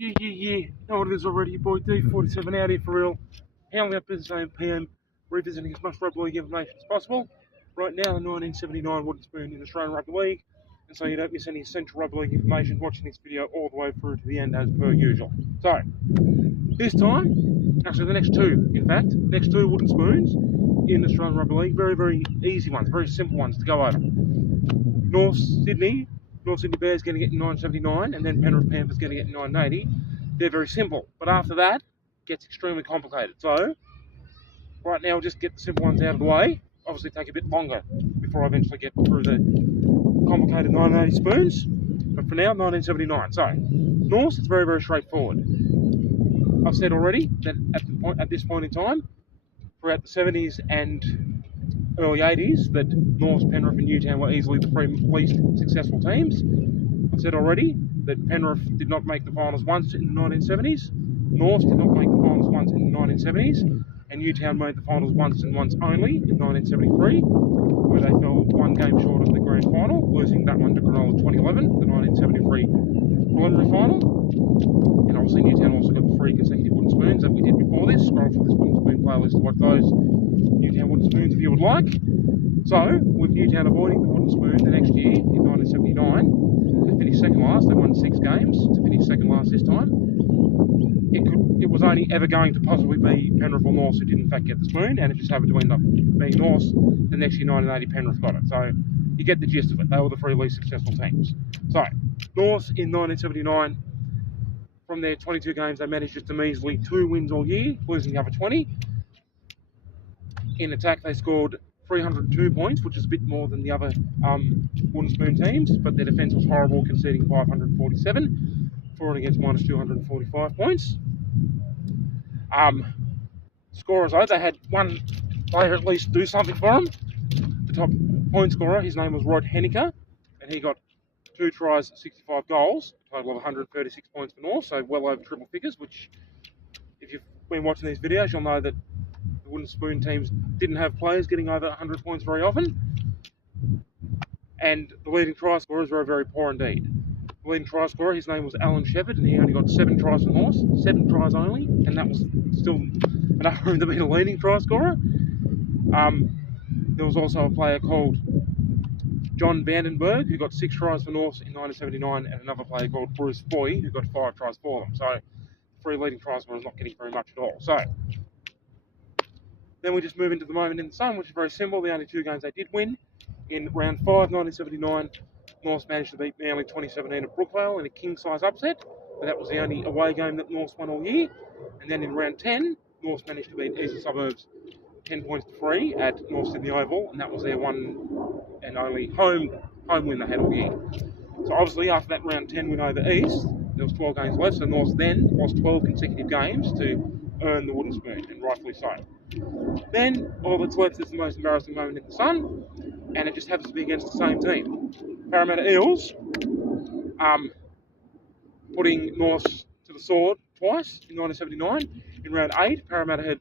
Yeah. Know what it is already, your boy D47 out here for real. Handling up business AM/PM, revisiting as much rugby league information as possible. Right now, the 1979 wooden spoon in Australian Rugby League, and so you don't miss any essential rugby league information watching this video all the way through to the end as per usual. So, this time, actually the next two, in fact, next two wooden spoons in Australian Rugby League, very easy ones, very simple ones to go over. North Sydney Bears going to get 979, and then Penrith Panthers going to get 980. They're very simple, but after that, it gets extremely complicated. So, right now, we'll just get the simple ones out of the way. Obviously, take a bit longer before I eventually get through the complicated 980 spoons. But for now, 1979. So, North, it's very straightforward. I've said already that at this point in time, throughout the 70s and early 80s, that North, Penrith and Newtown were easily the three least successful teams. I've said already that Penrith did not make the finals once in the 1970s, North did not make the finals once in the 1970s, and Newtown made the finals once and once only in 1973, where they fell one game short of the grand final, losing that one to Cronulla 2011, the 1973 preliminary final. And obviously Newtown also got the 3 consecutive wooden spoons that we did before this. Scroll for this wooden spoon playlist to watch those Newtown wooden spoons if you would like. So, with Newtown avoiding the wooden spoon the next year, in 1979, they finished second last. They won 6 games to finish second last this time. It was only ever going to possibly be Penrith or North who did in fact get the spoon, and it just happened to end up being North. The next year, 1980, Penrith got it. So, you get the gist of it. They were the 3 least successful teams. So, North in 1979, from their 22 games, they managed just a measly 2 wins all year, losing the other 20. In attack, they scored 302 points, which is a bit more than the other wooden spoon teams, but their defence was horrible, conceding 547, for and against minus 245 points. Scorers, though, they had one player at least do something for them. The top point scorer, his name was Rod Henniker, and he got 2 tries, 65 goals, a total of 136 points for North, so well over triple figures, which, if you've been watching these videos, you'll know that the wooden spoon teams didn't have players getting over 100 points very often. And the leading try scorers were very poor indeed. The leading try scorer, his name was Alan Shepherd, and he only got 7 tries for North, 7 tries only, and that was still enough for him to be the leading try scorer. There was also a player called John Vandenberg, who got 6 tries for North in 1979, and another player called Bruce Foy, who got 5 tries for them. So, 3 leading try scorers not getting very much at all. So, then we just move into the moment in the sun, which is very simple. The only 2 games they did win. In round 5, 1979, North managed to beat Manly 2017 at Brookvale in a king-size upset, but that was the only away game that North won all year. And then in round 10, North managed to beat Eastern Suburbs 10 points to 3 at North Sydney Oval, and that was their one and only home win they had all year. So obviously after that round 10 win over East, there was 12 games left, so North then lost 12 consecutive games to earn the wooden spoon, and rightfully so. Then all that's left is the most embarrassing moment in the sun, and it just happens to be against the same team. Parramatta Eels, putting North to the sword twice in 1979. In round 8, Parramatta had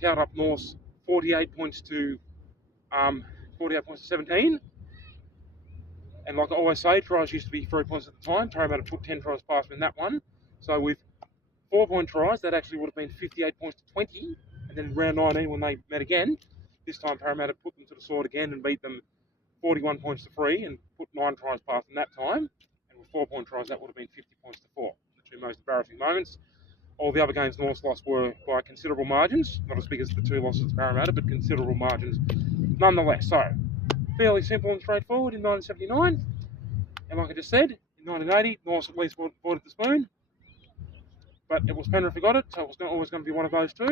towed up North 48 points to 17. And like I always say, tries used to be 3 points at the time. Parramatta put 10 tries past them in that one. So with 4-point tries, that actually would have been 58 points to 20. And then in round 19, when they met again, this time Parramatta put them to the sword again and beat them 41 points to 3 and put 9 tries past them that time. And with 4-point tries, that would have been 50 points to 4. The 2 most embarrassing moments. All the other games North lost were by considerable margins. Not as big as the 2 losses to Parramatta, but considerable margins nonetheless. So, fairly simple and straightforward in 1979. And like I just said, in 1980, North at least avoided the spoon. But it was Penrith who got it, so it was always going to be one of those 2.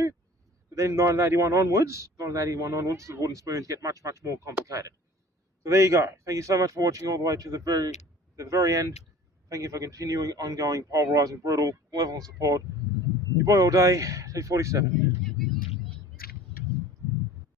But then 1981 onwards, the wooden spoons get much more complicated. So there you go. Thank you so much for watching all the way to the very end. Thank you for continuing ongoing, pulverising, brutal level of support. Your boy all day, D47.